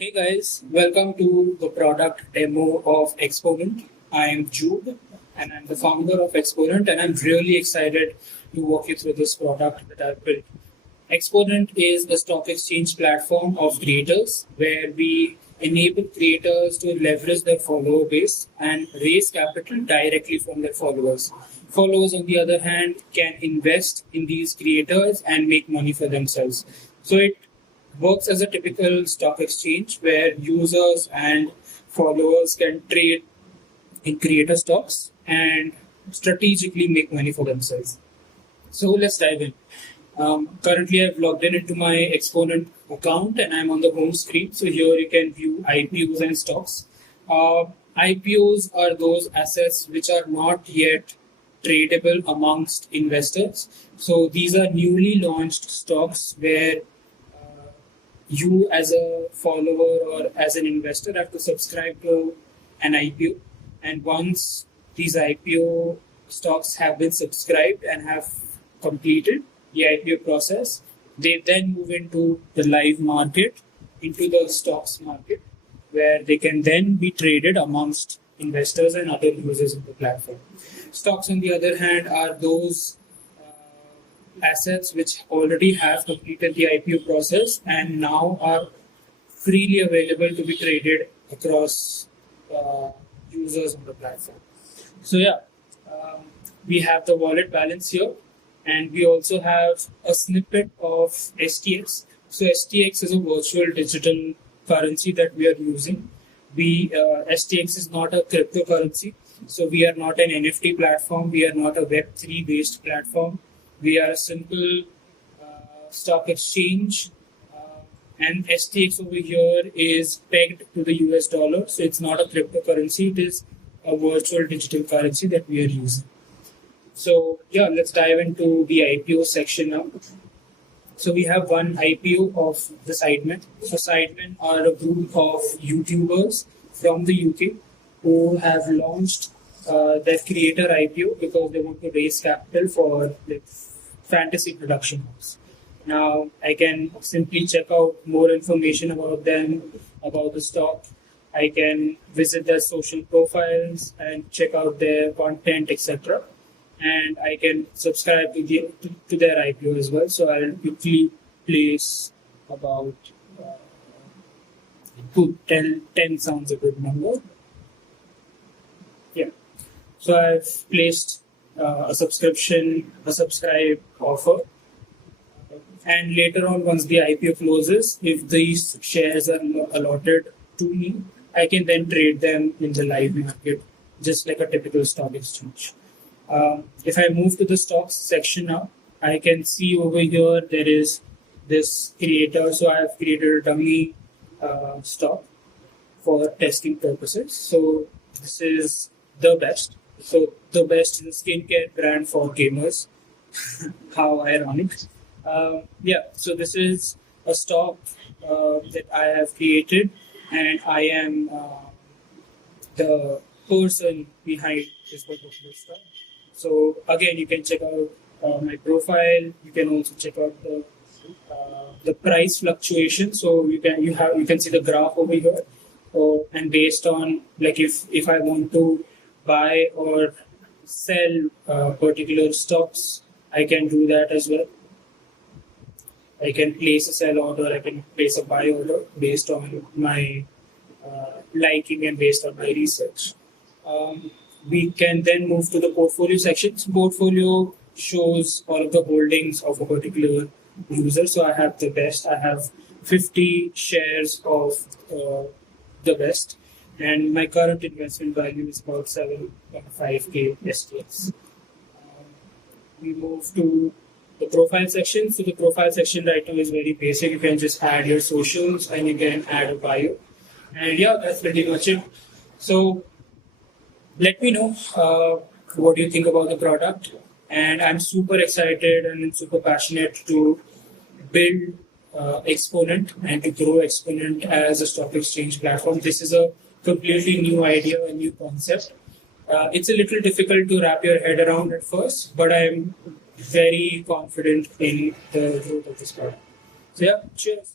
Hey guys, welcome to the product demo of Exponent. I am Jude and I'm the founder of Exponent, and I'm really excited to walk you through this product that I've built. Exponent is a stock exchange platform of creators where we enable creators to leverage their follower base and raise capital directly from their followers. Followers, on the other hand, can invest in these creators and make money for themselves. So it works as a typical stock exchange where users and followers can trade in creator stocks and strategically make money for themselves. So let's dive in. Currently, I've logged in into my Exponent account and I'm on the home screen. So here you can view IPOs and stocks. IPOs are those assets which are not yet tradable amongst investors. So these are newly launched stocks where you as a follower or as an investor have to subscribe to an IPO. And once these IPO stocks have been subscribed and have completed the IPO process, they then move into the live market, into the stocks market, where they can then be traded amongst investors and other users of the platform. Stocks, on the other hand, are those assets which already have completed the IPO process and now are freely available to be traded across users on the platform. So we have the wallet balance here, and we also have a snippet of STX. So STX is a virtual digital currency that we are using. STX is not a cryptocurrency, so we are not an NFT platform. We are not a Web3 based platform. We are a simple stock exchange, and STX over here is pegged to the US dollar. So it's not a cryptocurrency, it is a virtual digital currency that we are using. So let's dive into the IPO section now. So we have one IPO of the Sidemen. So Sidemen are a group of YouTubers from the UK who have launched their creator IPO because they want to raise capital for fantasy production house. Now I can simply check out more information about them, about the stock. I can visit their social profiles and check out their content, etc. And I can subscribe to their IPO as well. So I'll quickly place about 10 sounds a good number. Yeah. So I've placed a subscribe offer. And later on, once the IPO closes, if these shares are allotted to me, I can then trade them in the live market, just like a typical stock exchange. If I move to the stocks section now, I can see over here there is this creator. So I have created a dummy stock for testing purposes. So this is the best. So the best is a skincare brand for gamers. How ironic. So this is a stock that I have created, and I am the person behind this particular stock. So again, you can check out my profile. You can also check out the price fluctuation. So you can see the graph over here. And based on if I want to buy or sell particular stocks, I can do that as well. I can place a sell order, I can place a buy order based on my liking and based on my research. We can then move to the portfolio section. So portfolio shows all of the holdings of a particular user. So I have the best. I have 50 shares of the best, and my current investment value is about 7.5k STX. We move to the profile section. So the profile section right now is very basic. You can just add your socials and you can add a bio. And that's pretty much it. So let me know what you think about the product. And I'm super excited and super passionate to build Exponent and to grow Exponent as a stock exchange platform. This is a completely new idea, a new concept. It's a little difficult to wrap your head around at first, but I'm very confident in the growth of this product. So cheers.